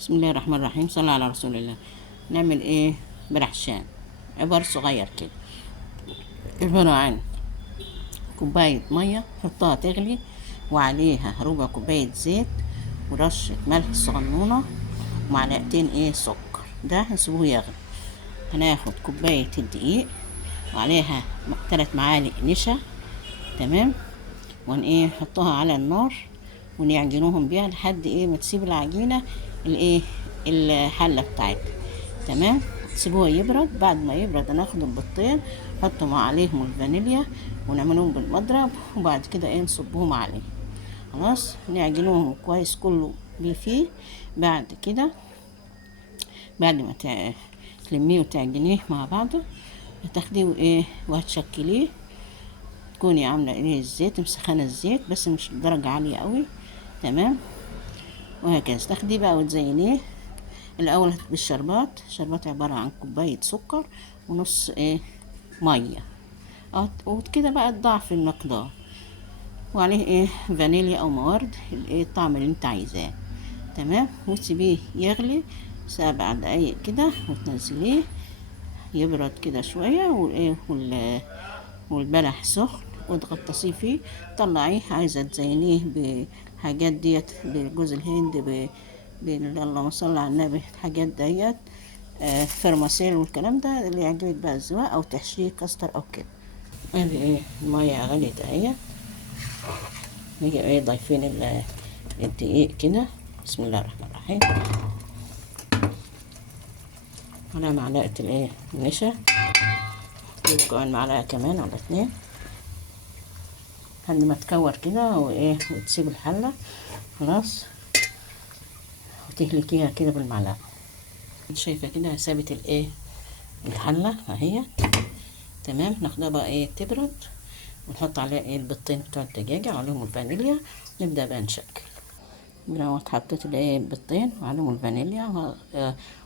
بسم الله الرحمن الرحيم. صلى على رسول الله. نعمل ايه؟ بلح الشام، عبار صغير كده، عبارة عن كوباية مية حطها تغلي، وعليها ربع كوباية زيت ورشة ملح صغنونة ومعلقتين سكر. ده هنسيبوه يغلي. هناخد كوباية الدقيق وعليها 3 معالق نشا، تمام، نحطها على النار ونعجنوهم بيها لحد ما تسيب العجينة الحلة بتاعتها، تمام. تسيبوها يبرد. بعد ما يبرد هناخد البيضتين نحطهم عليهم الفانيليا ونعملوهم بالمضرب، وبعد كده نصبهم عليه. خلاص نعجنوهم كويس كله فيه. بعد كده بعد ما تلميه وتعجنيه مع بعضه، هتاخديه وهتشكليه. تكوني عامله الزيت، مسخنه الزيت بس مش درجه عاليه قوي، تمام. وهكذا تاخديه بقى وتزينيه الاول بالشربات. شربات عباره عن كوبايه سكر ونص ميه، وكده بقى تضاعف المقدار، وعليه فانيليا او موارد الطعم اللي انت عايزاه، تمام. وتسيبيه يغلي 7 دقايق كده وتنزليه يبرد كده شويه، والبلح سخن وتغطسيه فيه. طلعيه. عايزه تزينيه بحاجات ديت، بجوز الهند، اللهم صل على النبي، الحاجات ديت فرماسيل والكلام ده اللي يعجبك بقى الذواق، او تحشيه كاستر او كده. ادي الميه غليت اهي. نيجي ضايفين الدقيق كده. بسم الله الرحمن الرحيم. على معلقه النشا، كمان معلقه كمان ولا 2 لحد ما تكور كده، وتسيب الحله خلاص وتهلكيها كده بالمعلقه. شايفه كده سابت الحله اهي، تمام. ناخدها بقى تبرد، ونحط عليها البيضتين بتوع الدجاجة وعليهم الفانيليا، نبدأ بقى نشكل. هنا حطيت البيضتين وعليهم الفانيليا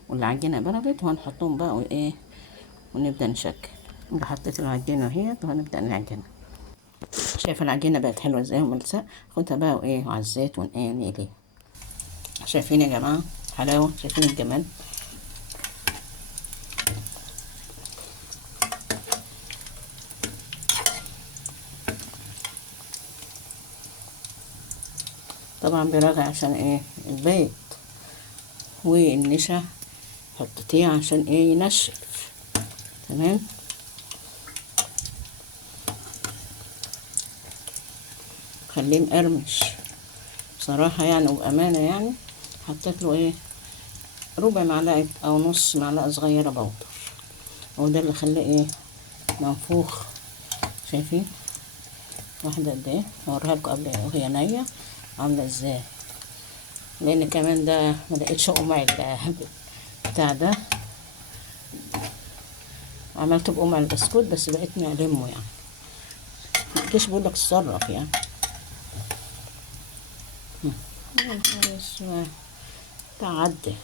والعجينة بردت، وهنحطهم بقى ونبدأ نشكل. حطيت العجينة اهي وهنبدأ نعجنها. شايفة العجينة بقت حلوة ازاي وملساء. خدها بقى على الزيت نقليها. شايفين يا جماعة حلاوة؟ شايفين الجمال؟ طبعا برغي عشان البيض والنشا حطيتيه عشان ينشف، تمام. خليه مقرمش بصراحة يعني، وبأمانة يعني. حطيت له ربع معلقة او نص معلقة صغيرة بودر، وده اللي خلاه منفوخ. شايفين واحدة قد هوريها لكم قبل وهي نية عاملة ازاي، لان كمان ده ملقتش قمع بتاع ده. عملته بقمع البسكوت بس بقيت نعلمه يعني، مكيش بقولك اتصرف يعني. تعدي